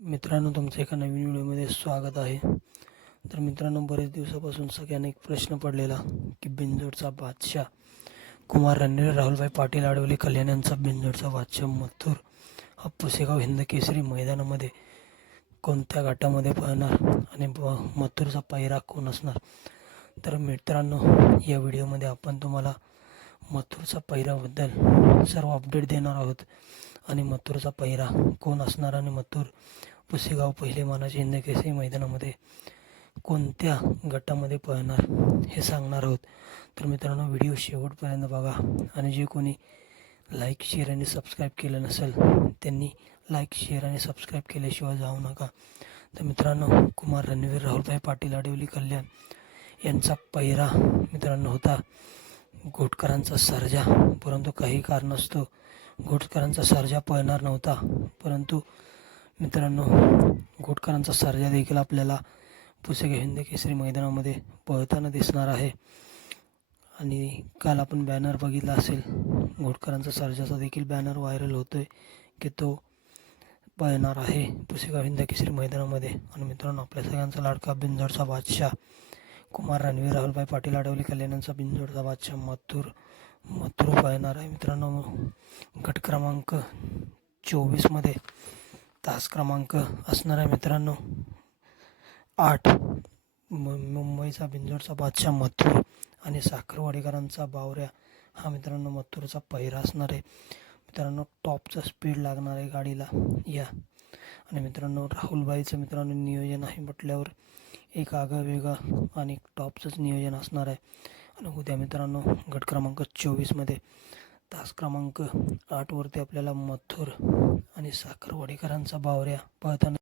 मित्रांनो, तुमचं एका नवीन व्हिडिओमध्ये स्वागत आहे. तर मित्रांनो, बरेच दिवसापासून सगळ्यांना एक प्रश्न पडलेला की बिंजोडचा बादशाह कुमार रणवीर, राहुलभाई पाटील, आडवले कल्याण यांचा बिंजोडचा बादशाह मथुर हा पुसेगाव हिंद केसरी मैदानामध्ये कोणत्या गटामध्ये पळणार आणि मथुरचा पायरा कोण असणार. तर मित्रांनो, या व्हिडिओमध्ये आपण तुम्हाला मथुरचा पायऱ्याबद्दल सर्व अपडेट देणार आहोत आणि मथुरचा पायरा कोण असणार आणि मथुर पुसेगाव पहिले मानाचे हिंद केसरी मैदानामध्ये कोणत्या गटामध्ये पळणार हे सांगणार आहोत. तर मित्रांनो, व्हिडिओ शेवटपर्यंत बघा आणि जे कोणी लाईक, शेअर आणि सबस्क्राईब केलं नसेल त्यांनी लाईक, शेअर आणि सबस्क्राईब केल्याशिवाय जाऊ नका. तर मित्रांनो, कुमार रणवीर, राहुलभाई पाटील, आडवली कल्याण यांचा पायरा मित्रांनो होता घोटकरांचा सर्जा, परंतु काही कारणास्तव घोटकरांचा सर्जा पळणार नव्हता. परंतु मित्रांनो, घोटकरांचा सर्जा देखील आपल्याला पुसेगाव हिंद केसरी मैदानामध्ये पळताना दिसणार आहे. आणि काल आपण बॅनर बघितला असेल, घोटकरांचा सर्जाचा देखील बॅनर व्हायरल होतोय की तो पळणार आहे पुसेगाव हिंद केसरी मैदानामध्ये. आणि मित्रांनो, आपल्या सगळ्यांचा लाडका बिंजोडचा बादशाह कुमार रणवीर, राहुलभाई पाटील, आडवली कल्याण यांचा बिंजोडचा बादशाह मथुर पळणार आहे. मित्रांनो, गट क्रमांक 24मध्ये तास क्रमांक असणार आहे मित्रांनो 8. मुंबईचा बिंजोडचा बादशाह मथुर आणि साखरवाडीकरांचा बावऱ्या हा मित्रांनो मथुरचा पहिरा असणार आहे. मित्रांनो, टॉपचा स्पीड लागणार आहे गाडीला या. आणि मित्रांनो, राहुलभाईचं मित्रांनो नियोजन आहे म्हटल्यावर एक आगळं वेगळं आणि टॉपचंच नियोजन असणार आहे. आणि उद्या मित्रांनो गट क्रमांक 24मध्ये तास क्रमांक 8वरती आपल्याला मथुर आणि साखरवाडीकरांचा बावऱ्या पळताना